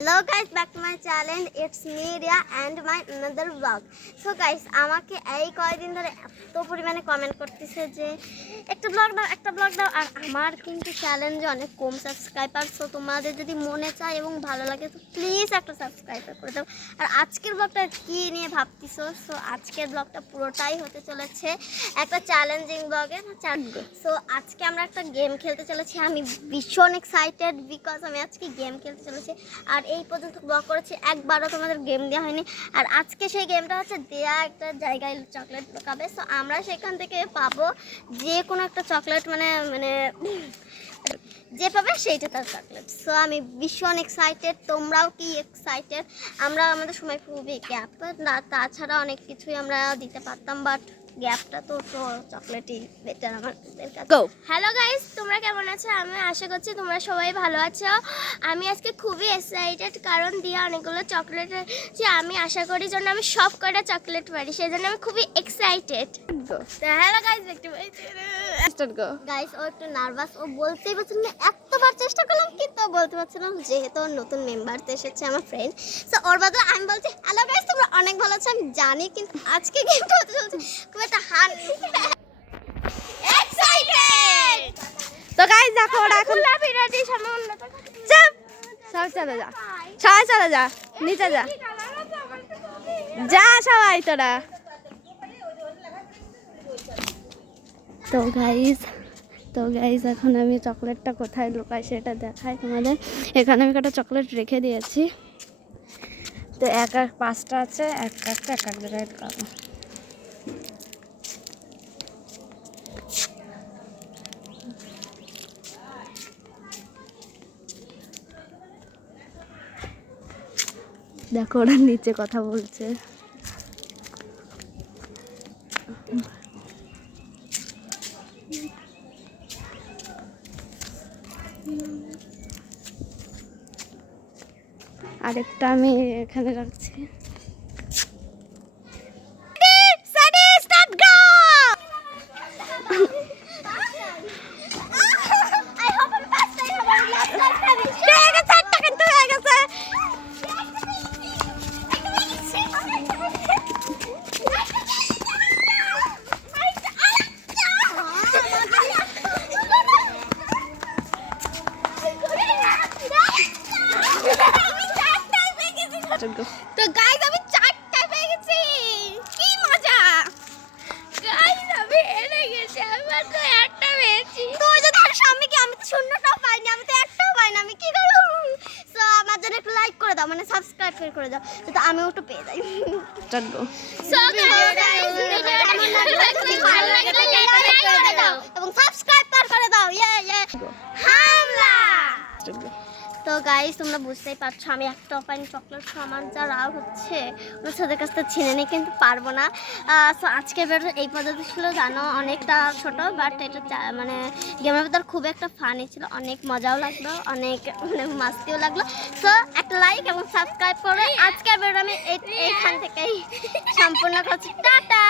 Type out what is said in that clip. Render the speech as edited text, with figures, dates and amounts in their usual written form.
Hello guys, back to my channel. It's me Ria and my another vlog. So guys, আমাকে এই কয়েকদিন ধরে এত পরিমাণে কমেন্ট করতেছে যে একটা ব্লগ দাও আর আমার কিন্তু চ্যালেঞ্জে অনেক কম সাবস্ক্রাইবার। সো তোমাদের যদি মনে চায় এবং ভালো লাগে তো প্লিজ একটা সাবস্ক্রাইব করে দাও। আর আজকের ব্লগটা কি নিয়ে ভাবতেছো? সো আজকের ব্লগটা পুরোটাই হতে চলেছে একটা চ্যালেঞ্জিং ব্লগে। সো আজকে আমরা একটা গেম খেলতে চলেছি। আমি ভীষণ এক্সাইটেড বিকজ আমি আজকে গেম খেলতে চলেছি। আর এই পর্যন্ত ব্লগ করেছি, একবারও তোমাদের গেম দেওয়া হয়নি। আর আজকে সেই গেমটা হচ্ছে দেয়া একটা জায়গায় চকলেট ঢোকাবে। সো আমরা সেখান থেকে পাবো যে কোনো একটা চকলেট, মানে যে পাবে সেইটা তার চকলেট। সো আমি ভীষণ এক্সাইটেড, তোমরাও কি এক্সাইটেড? আমরা আমাদের সময় খুবই গ্যাপ, তাছাড়া অনেক কিছুই আমরা দিতে পারতাম, বাট গ্যাপটা তো চকলেটই বেটার আমাদের কাছে। হ্যালো গাইস, তোমরা কেমন আছো? আমি আশা করছি তোমরা সবাই ভালো আছো। আমি আজকে খুবই এক্সাইটেড কারণ দিয়া অনেকগুলো চকলেট আছে। আমি আশা করি যেন আমি সব কটা চকলেট পারি, সেই জন্য আমি খুবই এক্সাইটেড। হ্যালো গাইস, দেখতে গাইস ও একটু নার্ভাস, ও বলতেই পারছে না। এতবার চেষ্টা করলাম কিন্তু বলতে পারছে না, যেহেতু নতুন মেম্বার এসেছে আমার ফ্রেন্ড। সো ওর বদলে আমি বলছি হ্যালো গাইস, তোমরা অনেক ভালো আছো আমি জানি, কিন্তু আজকে গেমটা হতে চলছে খুব একটা হার্ড। এক্সাইটেড তো গাইস দেখো ওরা এখন বিরাটি সামনে চাপ সব চলে যা, সবাই চলে যা, নিচে যা, যা সবাই তোরা। তো গাইস এখন আমি চকলেটটা কোথায় লুকাই সেটা দেখাই তোমাদের। এখানে আমি একটা চকলেট রেখে দিয়েছি। তো এক পাঁচটা আছে, এক জায়গায় ঢুকাবো। দেখো ওরা নিচে কথা বলছে। আরেকটা আমি এখানে রাখছি। তো গাইস আমি চারটা পেয়ে গেছি, কি মজা! গাইস আমি হেরে গেছি, আমি মাত্র একটা পেয়েছি। তুই যদি আর সামনে কি, আমি তো শূন্যটাও পাইনি, আমি তো একটাও পাইনি, আমি কি করব? সো আমার জন্য একটু লাইক করে দাও, মানে সাবস্ক্রাইব করে দাও, যাতে আমিও একটু পেয়ে যাই। সো গাইস ভালো লাগলে লাইক করে দাও এবং সাবস্ক্রাইব করে দাও। হামলা। তো গাইস তোমরা বুঝতেই পারছো আমি একটাও পাইনি চকলেট। আমার যা রাগ হচ্ছে, ওদের কাছ থেকে ছিনে নিয়ে কিন্তু পারবো না। সো আজকের ভিডিও এই পদ্ধতি ছিল, জানো অনেকটা ছোট, বাট এটা মানে গেমের ভিতর খুব একটা ফানি ছিল, অনেক মজাও লাগলো, অনেক মানে মাস্তিও লাগলো। সো একটা লাইক এবং সাবস্ক্রাইব করে আজকের ভিডিও আমি এইখান থেকেই সম্পূর্ণ করছি। টাটা।